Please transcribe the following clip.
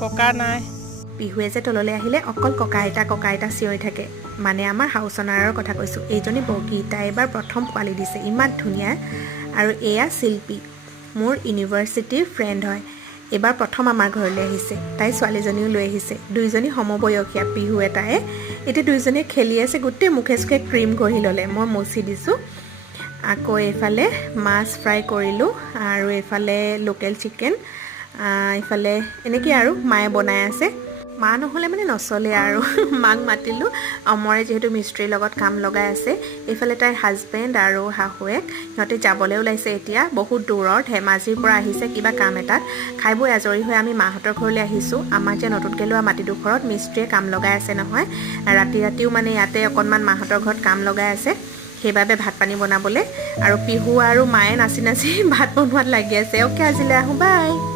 ককা নাই। পিহুৱে যে তললৈ আহিলে অকল ককা আইতা চিঞৰি থাকে। মানে আমাৰ হাউচ অনাৰৰ কথা কৈছোঁ। এইজনী বগী, তাই এবাৰ প্ৰথম পোৱালি দিছে, ইমান ধুনীয়া। আৰু এয়া শিল্পী, মোৰ ইউনিভাৰ্চিটিৰ ফ্ৰেণ্ড হয়। এইবাৰ প্ৰথম আমাৰ ঘৰলৈ আহিছে। তাই ছোৱালীজনীও লৈ আহিছে। দুইজনী সমবয়সীয়া, পিহু এটাই। এতিয়া দুইজনীয়ে খেলি আছে, গোটেই মুখে চুখে ক্ৰীম ঘঁহি ল'লে। মই মচি দিছোঁ। আকৌ এইফালে মাছ ফ্ৰাই কৰিলোঁ আৰু এইফালে লোকেল চিকেন, এইফালে এনেকৈ আৰু মায়ে বনাই আছে। মা নহ'লে মানে নচলে আৰু মাক মাতিলোঁ। অমৰে যিহেতু মিস্ত্ৰীৰ লগত কাম লগাই আছে। এইফালে তাইৰ হাজবেণ্ড আৰু শাহুৱেক, সিহঁতে যাবলৈ ওলাইছে এতিয়া, বহুত দূৰৰ, ধেমাজিৰ পৰা আহিছে কিবা কাম এটাত। খাই বৈ আজৰি হৈ আমি মাহঁতৰ ঘৰলৈ আহিছোঁ। আমাৰ যে নতুনকৈ লোৱা মাটিডোখৰত মিস্ত্ৰীয়ে কাম লগাই আছে নহয়। ৰাতিও মানে ইয়াতে অকণমান মাহঁতৰ ঘৰত কাম লগাই আছে, সেইবাবে ভাত পানী বনাবলৈ। আৰু পিহু আৰু মায়ে নাচি নাচি ভাত বনোৱাত লাগি আছে। অ'কে, আজিলৈ আহোঁ, বাই।